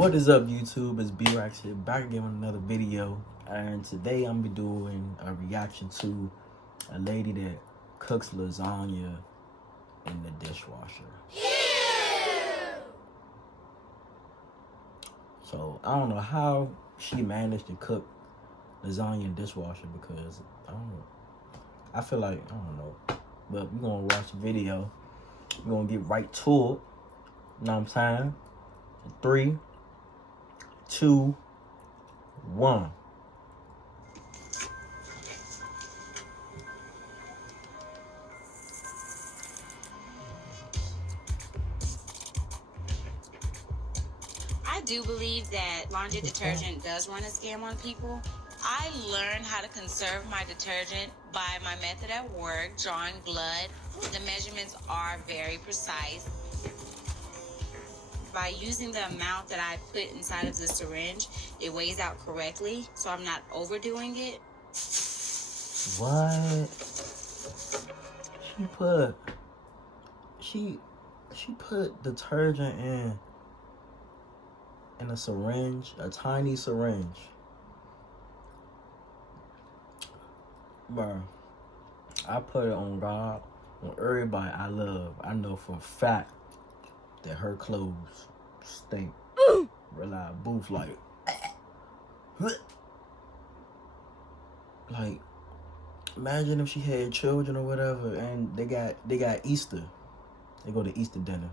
What is up, YouTube? It's B-Rax here, back again with another video. And today I'm gonna be doing a reaction to a lady that cooks lasagna in the dishwasher. Ew! So I don't know how she managed to cook lasagna in the dishwasher, because I feel like, I don't know. But we're gonna watch the video. We're gonna get right to it. You know what I'm saying? 3, 2, 1. I do believe that laundry detergent does run a scam on people. I learned how to conserve my detergent by my method at work, drawing blood. The measurements are very precise. By using the amount that I put inside of the syringe, it weighs out correctly, so I'm not overdoing it. What? She put detergent in a syringe, a tiny syringe. Bro, I put it on God, on everybody I love. I know for a fact that her clothes stink. Realize booth like imagine if she had children or whatever, and they got Easter. They go to Easter dinner.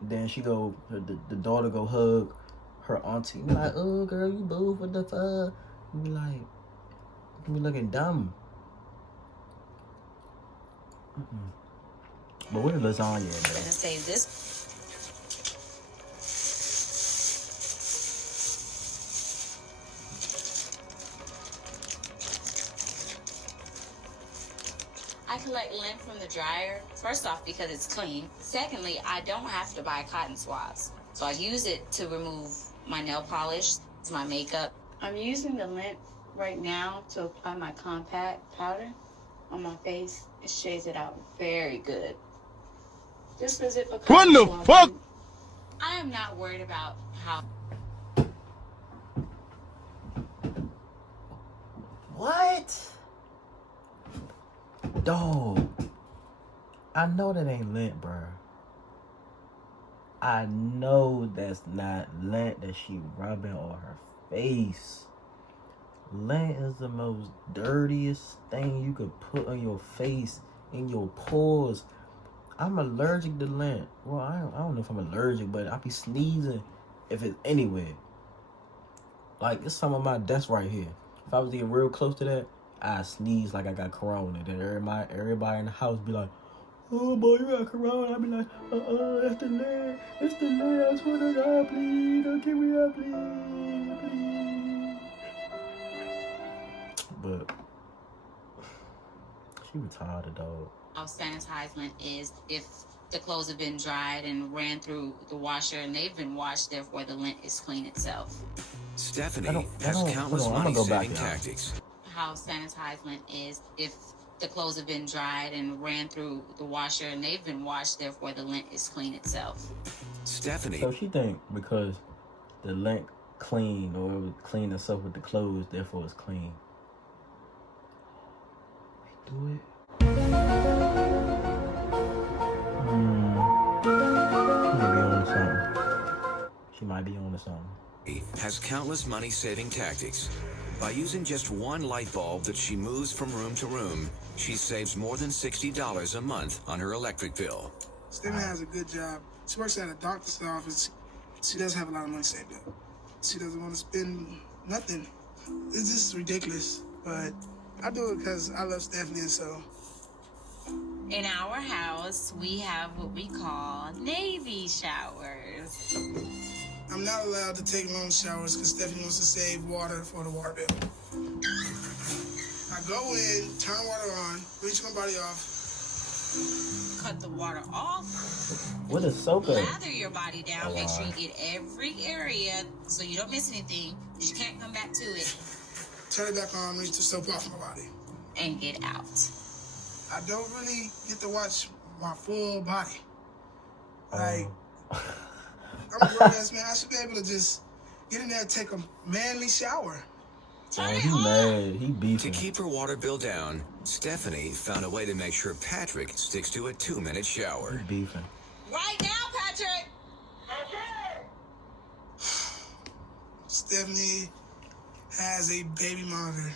Then she go, the daughter go hug her auntie. Be like, oh girl, you booth, what the fuck? Be like, you be looking dumb. But what is lasagna? I'm gonna save this. I collect lint from the dryer, first off because it's clean. Secondly, I don't have to buy cotton swabs. So I use it to remove my nail polish, my makeup. I'm using the lint right now to apply my compact powder on my face. It shades it out very good. Just as if a cotton swab. What the fuck? I am not worried about how. What? Dog, I know that ain't lint, bro. I know that's not lint that she rubbing on her face. Lint is the most dirtiest thing you could put on your face, in your pores. I'm allergic to lint. Well, I don't know if I'm allergic, but I be sneezing if it's anywhere. Like, it's some of my desk right here. If I was to get real close to that, I sneeze like I got corona. Then everybody in the house be like, oh boy, you got corona. I be like, that's the lint. It's the lint. I swear to God, please. Don't give me up, please. But she retarded, dog. How sanitized lint is if the clothes have been dried and ran through the washer and they've been washed, therefore the lint is clean itself. Stephanie has countless money-saving tactics. How sanitized lint is if the clothes have been dried and ran through the washer and they've been washed, therefore the lint is clean itself. Stephanie. So she think because the lint clean, or it would clean itself with the clothes, therefore it's clean. Do it. She might be on to something. Has countless money-saving tactics. By using just one light bulb that she moves from room to room, she saves more than $60 a month on her electric bill. Stephanie has a good job. She works at a doctor's office. She does have a lot of money saved up. She doesn't want to spend nothing. It's just ridiculous, but I do it because I love Stephanie, and so. In our house, we have what we call Navy showers. I'm not allowed to take long showers because Stephanie wants to save water for the water bill. I go in, turn water on, rinse my body off. Cut the water off. What is soap at? Lather your body down. Make sure you get every area so you don't miss anything. You can't come back to it. Turn it back on, rinse the soap off my body. And get out. I don't really get to watch my full body. Like, I'm a grown ass man. I should be able to just get in there and take a manly shower. Oh, he mad. He To beefing. keep her water bill down, Stephanie found a way to make sure Patrick sticks to a 2-minute shower. He beefing. Right now, Patrick. Stephanie has a baby monitor.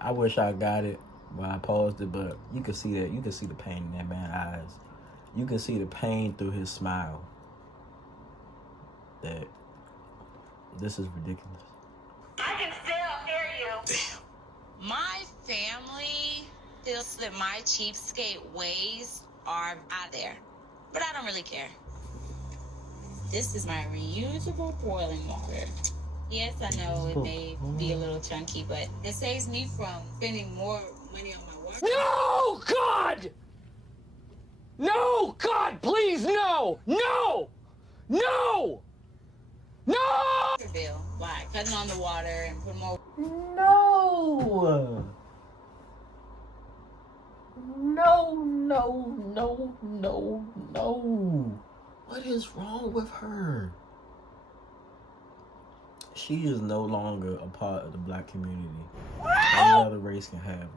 I wish I got it when I paused it, but you can see that. You can see the pain in that man's eyes. You can see the pain through his smile. That this is ridiculous. I can still hear you. Damn. My family feels that my cheapskate ways are out there, but I don't really care. This is my reusable boiling water. Yes, I know it may be a little chunky, but it saves me from spending more money on my water. No, God! No, God, please, no! No! No! No! Bill, like cutting on the water and put more. No! No, no, no, no, no. What is wrong with her? She is no longer a part of the black community. Any other race can have her.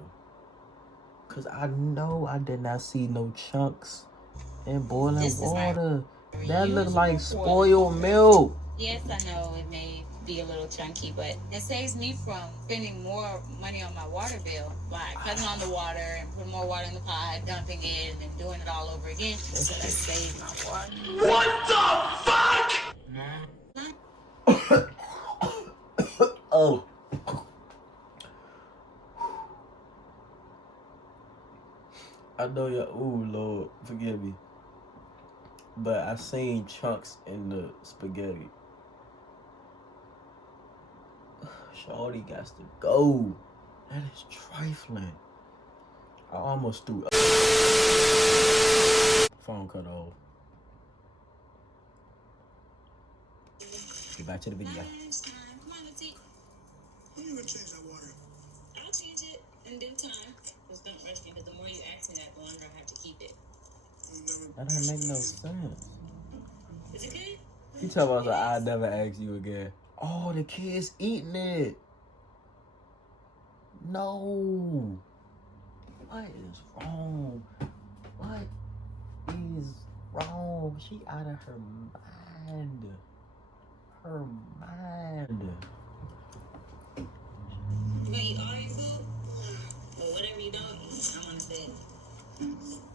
Cause I know I did not see no chunks in boiling This is my water. That looked like reusable spoiled boiling milk. Yes, I know it may be a little chunky, but it saves me from spending more money on my water bill, like cutting on the water and putting more water in the pot, dumping it, and then doing it all over again. So that saves my water. What the fuck? Oh. I know y'all, ooh, Lord, forgive me. But I seen chunks in the spaghetti. Shawty got to go. That is trifling. I almost threw up. Phone cut off. Get back to the video. Come on, let's eat. When you gonna change that water? I'll change it in due time. Just don't rush me, because the more you ask me that, the longer I have to keep it. That don't make no sense. Is it good? You tell us I'll never ask you again. Oh, the kid's eating it. No. What is wrong? What is wrong? She out of her mind. Her mind. You gonna eat all your food? Or whatever you don't eat, I'm on the bed.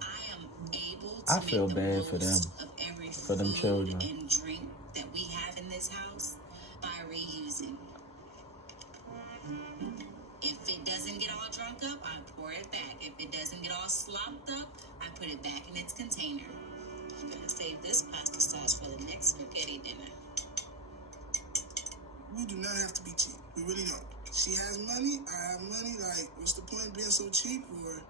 I am able to I feel make the bad for them. most of every For them food children. and drink that we have in this house by reusing. If it doesn't get all drunk up, I pour it back. If it doesn't get all slopped up, I put it back in its container. I'm gonna save this pasta sauce for the next spaghetti dinner. We do not have to be cheap. We really don't. She has money, I have money. Like, what's the point of being so cheap? Or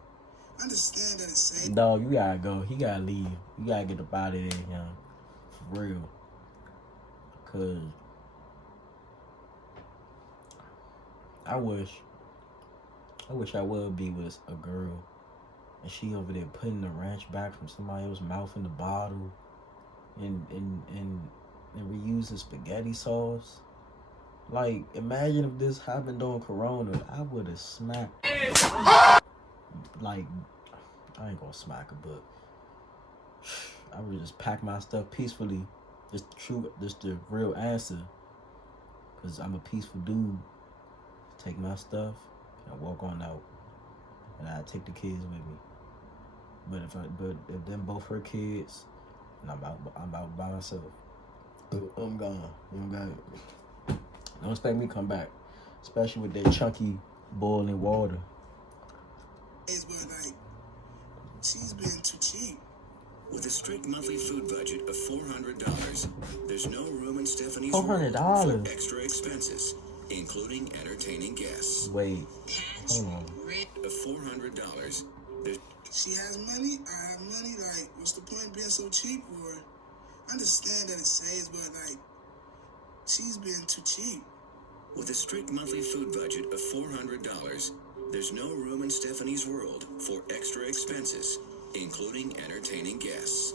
understand that it's safe. Dog, you gotta go. He gotta leave. You gotta get up out of there, young. For real. Cause I wish I would be with a girl and she over there putting the ranch back from somebody else's mouth in the bottle and reusing spaghetti sauce. Like, imagine if this happened during Corona. I would have smacked. Like, I ain't gonna smack her, but I would just pack my stuff peacefully. Just the real answer. Cause I'm a peaceful dude. Take my stuff and walk on out, and I take the kids with me. But if them both her kids, and I'm out by myself. I'm gone. Don't expect me to come back, especially with that chunky boiling water. But like, she's been too cheap. With a strict monthly food budget of $400, there's no room in Stephanie's $400? world for extra expenses, including entertaining guests. Wait, hold on. Of $400, there's She has money, I have money. Like, what's the point of being so cheap? Or understand that it saves, but like, she's been too cheap. with a strict monthly food budget of $400, there's no room in Stephanie's world for extra expenses, including entertaining guests.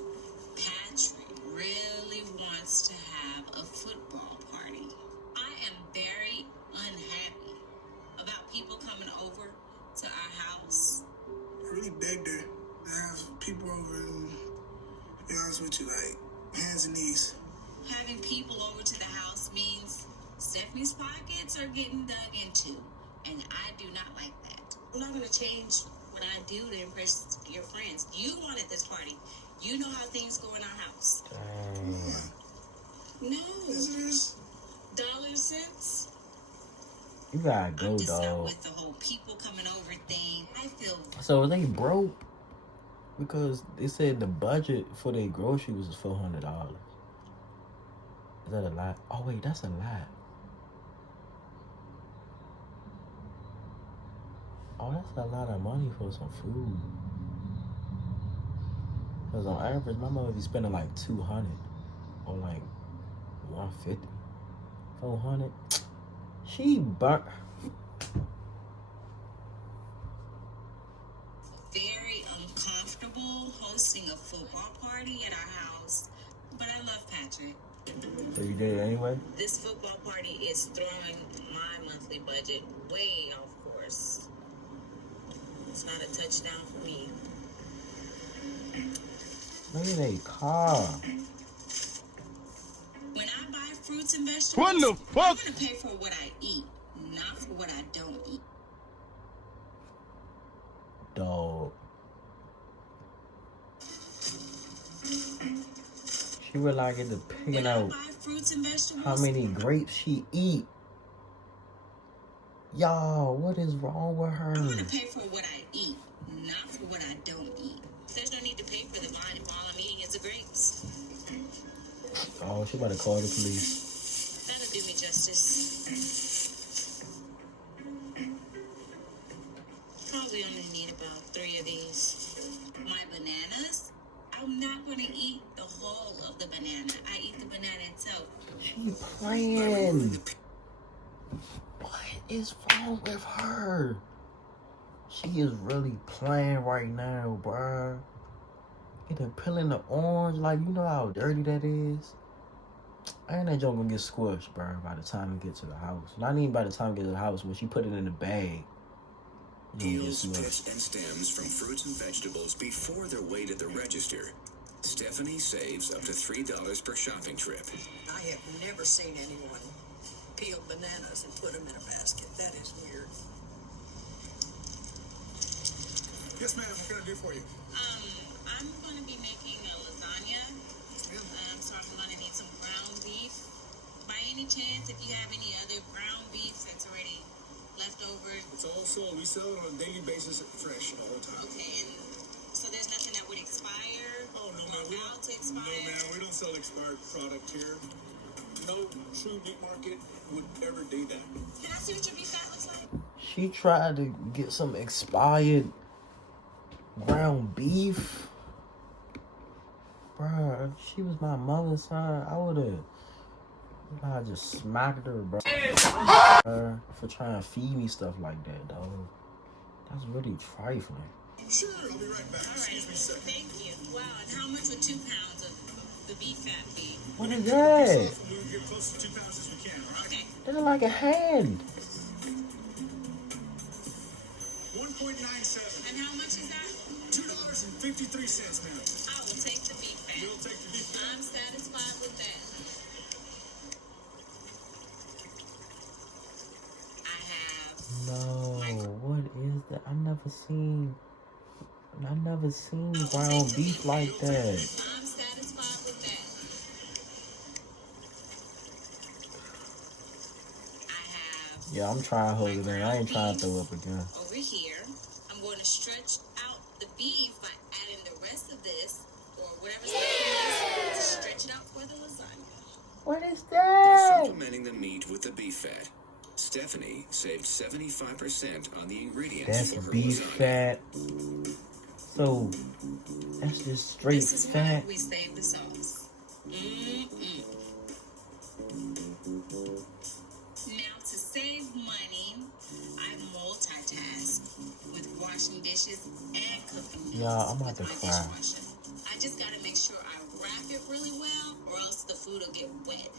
Patrick, like hands and knees. Having people over to the house means Stephanie's pockets are getting dug into, and I do not like that. I'm not gonna change what I do to impress your friends. You wanted this party. You know how things go in our house. No. Visitors? Dollars, cents? You gotta go, I'm just not dog. with the whole people coming over thing. I feel So they broke because they said the budget for their groceries was $400. Is that a lot? Oh wait, that's a lot. Oh, that's a lot of money for some food. Cause on average, my mother be spending like $200 or like $150, $400. She burnt. very uncomfortable hosting a football party at our house, but I love Patrick. So you did it anyway? This football party is throwing my monthly budget way off course. It's not a touchdown for me. Look at that car. When I buy fruits and vegetables, What the fuck? I'm gonna pay for what I eat, not for what I don't eat. Dog. She would like get to picking When I out buy fruits and vegetables, how many grapes she eat. Y'all, what is wrong with her? I'm gonna pay for what I eat, not for what I don't eat. There's no need to pay for the vine if all I'm eating is the grapes. Oh, she about to call the police. That'll do me justice. Probably only need about 3 of these. My bananas, I'm not going to eat the whole of the banana. I eat the banana itself. She playing. What is wrong with her? She is really playing right now, bruh. Get her peeling the orange, like, you know how dirty that is? And that joke gonna get squished, bruh, by the time we get to the house. Not even by the time we get to the house, when she put it in the bag. Peels, pits, and stems from fruits and vegetables before they're weighed at the register. Stephanie saves up to $3 per shopping trip. I have never seen anyone peel bananas and put them in a basket. That is weird. Yes, ma'am. What can I do for you? I'm going to be making a lasagna. So I'm going to need some ground beef. By any chance, if you have any other ground beef that's already left over. It's all sold. We sell it on a daily basis, fresh all the time. Okay, and so there's nothing that would expire? Oh, no, or ma'am. about to expire? No, ma'am. We don't sell expired product here. No true meat market would ever do that. Can I see what your beef fat looks like? She tried to get some expired ground beef. Bruh, if she was my mother's son, I would've just smacked her, bro. For trying to feed me stuff like that, dog. That's really trifling. Sure, I'll be right back. All Excuse me a right, second. thank you. Wow, and how much would 2 pounds of the beef fat be? What is that? We'll get close to 2 pounds as we can, all right? Okay. That look like a hand. 1.97. And how much is that? $2.53, ma'am. I will take the beef fat. You'll take the beef. I'm satisfied with that. I have. No, what is that? I never seen ground beef like that. I'm satisfied with that. I have. Yeah, I'm trying to hold it in. I ain't trying to throw up again. Over here, I'm going to stretch out the beef by adding the rest of this or whatever's left to stretch it out for the lasagna. What is By that? supplementing the meat with the beef fat, Stephanie saved 75% on the ingredients That's for her beef lasagna. fat. So that's just straight This is why fat. we save the sauce. Now, to save money, I multitask with washing dishes and cooking meals Yeah, I'm about with to my cry. dishwasher. I just gotta make sure I wrap it really well, or else the food will get wet.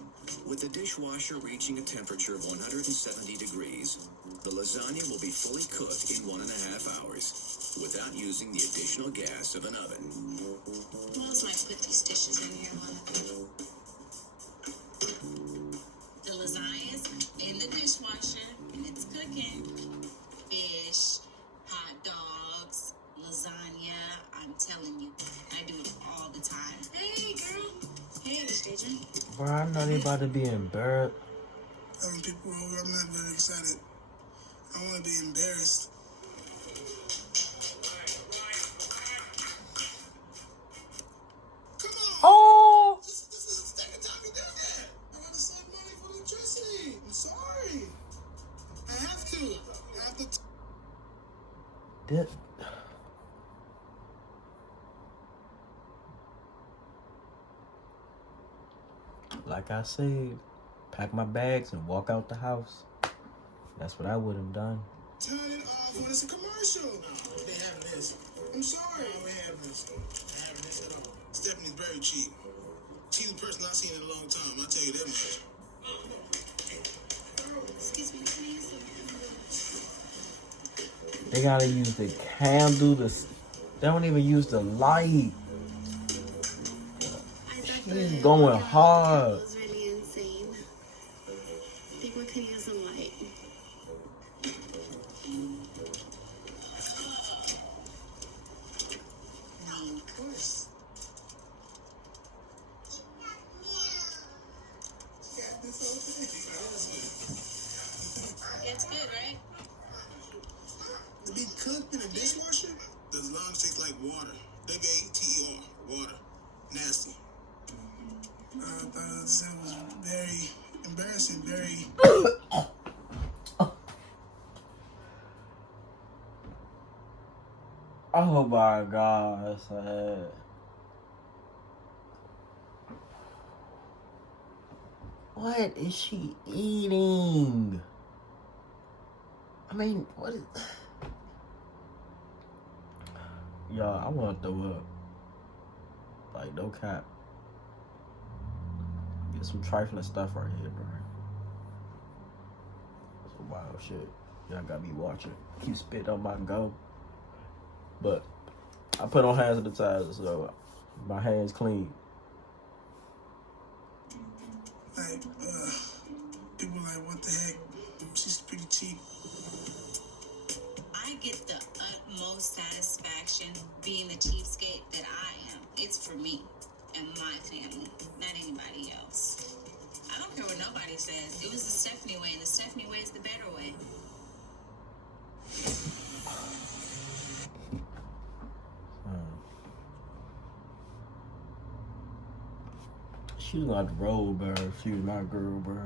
With the dishwasher reaching a temperature of 170 degrees, the lasagna will be fully cooked in 1.5 hours. without using the additional gas of an oven. Who else might put these dishes in here, Mom? The lasagna's in the dishwasher, and it's cooking. Fish, hot dogs, lasagna. I'm telling you, I do it all the time. Hey, girl. Hey, Detergent. Bro, I know they about to be embarrassed. Having people over, I'm not very excited. I want to be embarrassed. Come on! Oh! This is the second time you did that. I got to save money for electricity. I'm sorry. I have to. I have to. That. Like I said, pack my bags and walk out the house. That's what I would have done. Turn it off when it's a commercial. No, they have this. I'm sorry. No, we have this. They have this at all. Stephanie's very cheap. She's the person I've seen in a long time. I'll tell you that much. Excuse me, can I use some? They gotta use the candle. They don't even use the light. She's going hard. It was really insane. I think we could use some light. Of course. It's good, right? To be cooked in a dishwasher? The laundry tastes like water. W-A-T-E-R. Water. Nasty. I thought that was very embarrassing, very... Oh my God, son. What is she eating? I mean, what is... Y'all, I want to throw up. Like, no cap. Get some trifling stuff right here, bro. Some wild shit. Y'all got me watching. Keep spitting on my gum. But I put on hand sanitizer, so my hands clean. Like, people like, what the heck? She's pretty cheap. I get the utmost satisfaction being the cheapskate that I am. It's for me and my family, not anybody else. I don't care what nobody says. It was the Stephanie way, and the Stephanie way is the better way. She was gonna have to roll, bro. She was my girl, bro.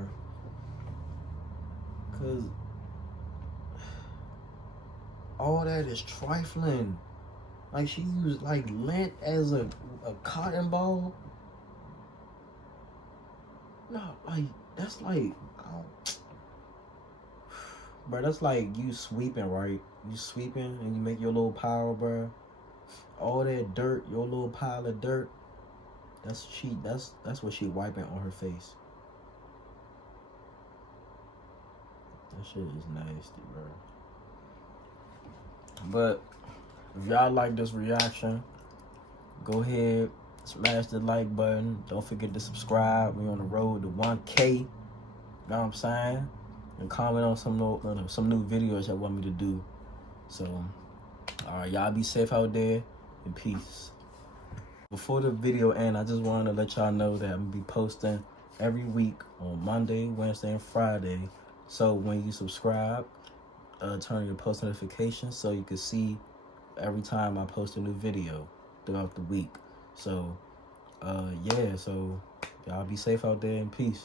Cause all that is trifling. Like, she used like lint as a cotton ball. No, like that's like, bro. That's like you sweeping, right? You sweeping and you make your little pile, bro. All that dirt, your little pile of dirt. That's what she wiping on her face. That shit is nasty, bro. But if y'all like this reaction, go ahead, smash the like button. Don't forget to subscribe. We on the road to 1K. You know what I'm saying? And comment on some new videos y'all want me to do. So, alright, y'all be safe out there and peace. Before the video ends, I just wanted to let y'all know that I'm gonna be posting every week on Monday, Wednesday, and Friday. So when you subscribe, turn your post notifications so you can see every time I post a new video throughout the week. So, yeah, so y'all be safe out there and peace.